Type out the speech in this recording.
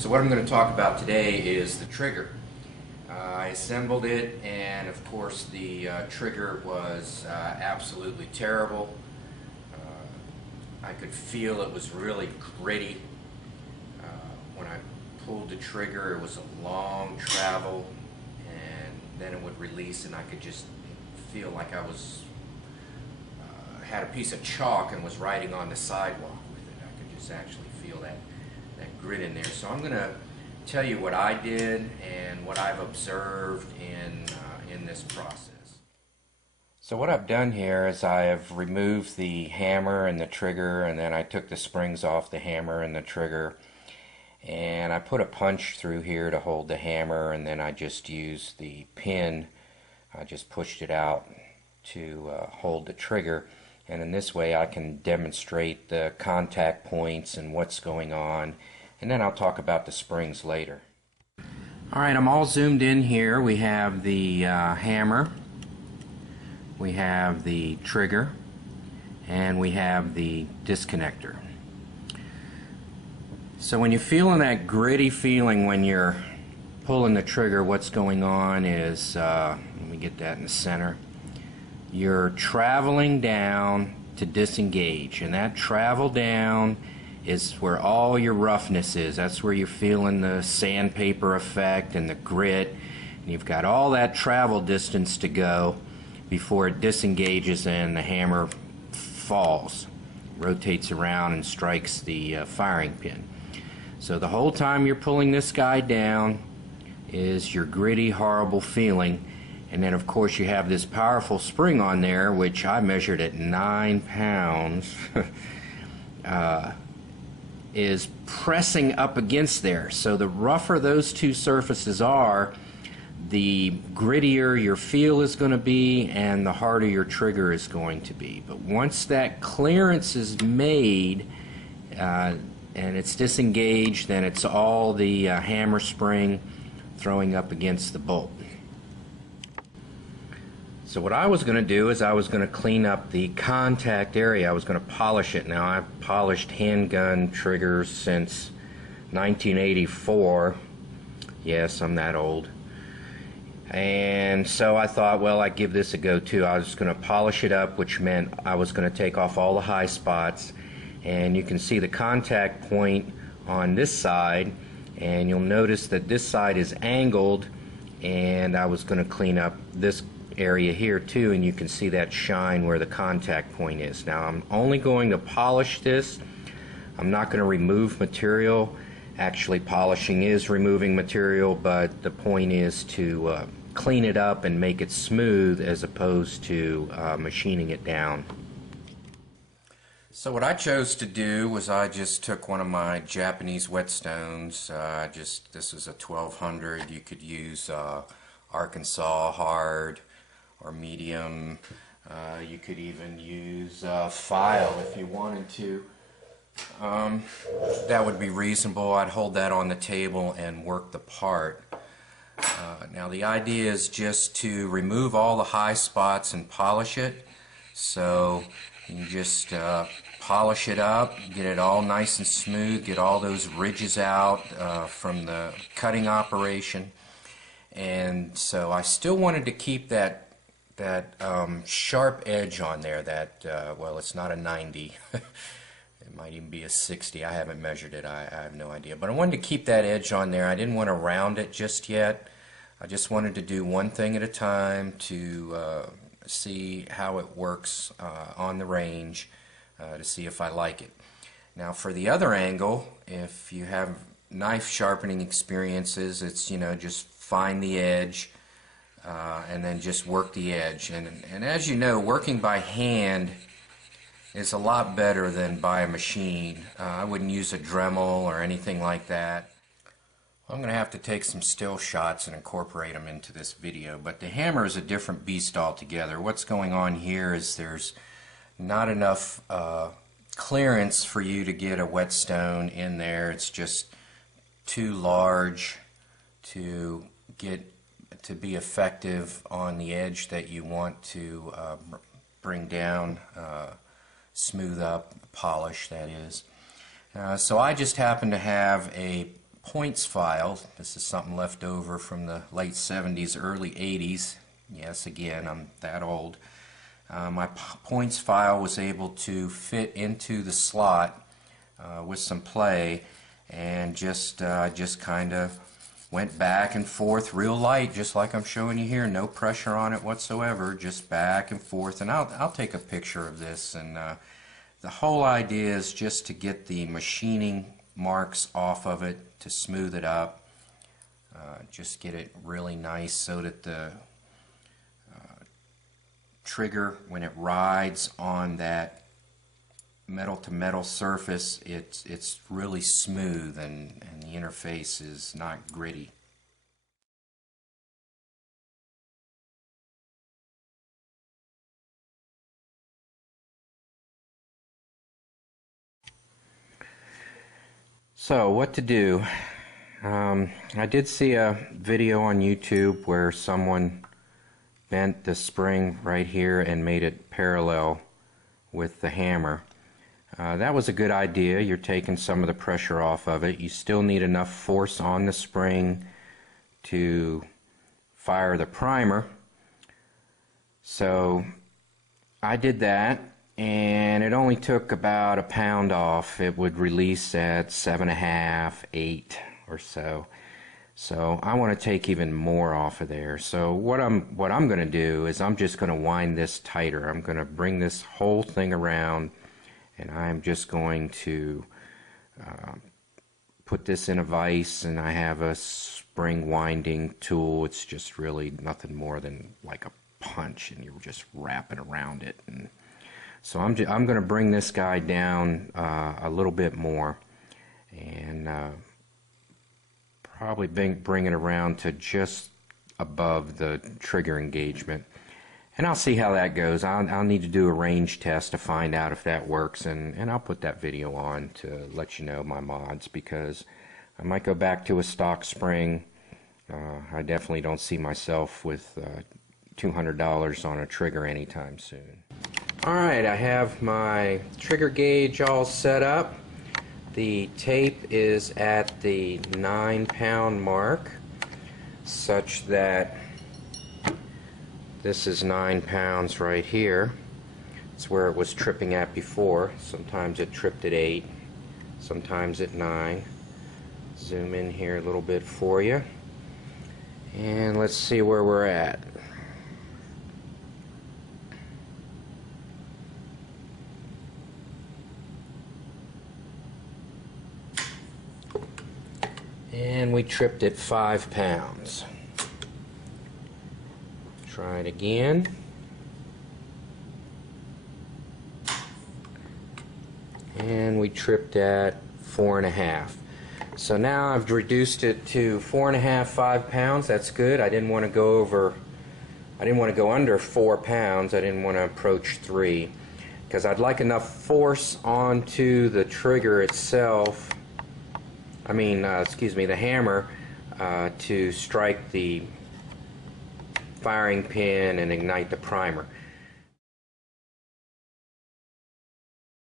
So what I'm going to talk about today is the trigger. I assembled it, and of course the trigger was absolutely terrible. I could feel it was really gritty. When I pulled the trigger, it was a long travel, and then it would release, and I could just feel like I was had a piece of chalk and was writing on the sidewalk with it. I could just actually feel that grit in there. So I'm going to tell you what I did and what I've observed in this process. So what I've done here is I have removed the hammer and the trigger, and then I took the springs off the hammer and the trigger, and I put a punch through here to hold the hammer, and then I just used the pin. I just pushed it out to hold the trigger, and in this way I can demonstrate the contact points and what's going on, and then I'll talk about the springs later. Alright, I'm all zoomed in here. We have the hammer, we have the trigger, and we have the disconnector. So when you're feeling that gritty feeling when you're pulling the trigger, what's going on is, let me get that in the center, you're traveling down to disengage, and that travel down is where all your roughness is. That's where you're feeling the sandpaper effect and the grit, and you've got all that travel distance to go before it disengages and the hammer falls, rotates around and strikes the firing pin. So the whole time you're pulling this guy down is your gritty, horrible feeling. And then of course you have this powerful spring on there, which I measured at 9 pounds, is pressing up against there. So the rougher those two surfaces are, the grittier your feel is going to be and the harder your trigger is going to be. But once that clearance is made and it's disengaged, then it's all the hammer spring throwing up against the bolt. So what I was going to do is I was going to clean up the contact area. I was going to polish it. Now, I've polished handgun triggers since 1984. Yes, I'm that old. And so I thought, well, I'd give this a go too. I was going to polish it up, which meant I was going to take off all the high spots. And you can see the contact point on this side, and you'll notice that this side is angled, and I was going to clean up this area here too, and you can see that shine where the contact point is. Now I'm only going to polish this. I'm not going to remove material. Actually, polishing is removing material, but the point is to clean it up and make it smooth as opposed to machining it down. So what I chose to do was I just took one of my Japanese whetstones. This is a 1200. You could use Arkansas hard or medium. You could even use file if you wanted to. That would be reasonable. I'd hold that on the table and work the part. Now the idea is just to remove all the high spots and polish it. So you just polish it up, get it all nice and smooth, get all those ridges out from the cutting operation. And so I still wanted to keep that sharp edge on there. Well, it's not a 90. It might even be a 60. I haven't measured it. I have no idea. But I wanted to keep that edge on there. I didn't want to round it just yet. I just wanted to do one thing at a time to see how it works on the range, to see if I like it. Now for the other angle, if you have knife sharpening experiences, it's, just find the edge and then just work the edge. And as you know, working by hand is a lot better than by a machine. I wouldn't use a Dremel or anything like that. I'm going to have to take some still shots and incorporate them into this video, but the hammer is a different beast altogether. What's going on here is there's not enough clearance for you to get a whetstone in there. It's just too large to be effective on the edge that you want to bring down, smooth up, polish, that is. So I just happen to have a points file. This is something left over from the late 70s, early 80s. Yes, again, I'm that old. My points file was able to fit into the slot with some play, and just kind of went back and forth real light, just like I'm showing you here. No pressure on it whatsoever, just back and forth. And I'll take a picture of this. And the whole idea is just to get the machining marks off of it, to smooth it up, just get it really nice so that the trigger, when it rides on that metal to metal surface, it's really smooth, and the interface is not gritty. So what to do? I did see a video on YouTube where someone bent the spring right here and made it parallel with the hammer. That was a good idea. You're taking some of the pressure off of it. You still need enough force on the spring to fire the primer. So I did that, and it only took about a pound off. It would release at 7.5, 8 or so. So I want to take even more off of there. So what I'm going to do is I'm just going to wind this tighter. I'm going to bring this whole thing around, and I'm just going to put this in a vise, and I have a spring winding tool. It's just really nothing more than like a punch, and you're just wrapping around it. And so I'm going to bring this guy down a little bit more, and probably bring it around to just above the trigger engagement, and I'll see how that goes. I'll need to do a range test to find out if that works, and I'll put that video on to let you know my mods, because I might go back to a stock spring. I definitely don't see myself with $200 on a trigger anytime soon. Alright, I have my trigger gauge all set up. The tape is at the 9-pound mark, such that this is 9 pounds right here. It's where it was tripping at before. Sometimes it tripped at 8, sometimes at 9. Zoom in here a little bit for you, and let's see where we're at. And we tripped at 5 pounds. Try it again. And we tripped at 4.5. So now I've reduced it to 4.5, 5 pounds. That's good. I didn't want to go under 4 pounds. I didn't want to approach 3, because I'd like enough force onto the trigger itself, the hammer, to strike the firing pin and ignite the primer.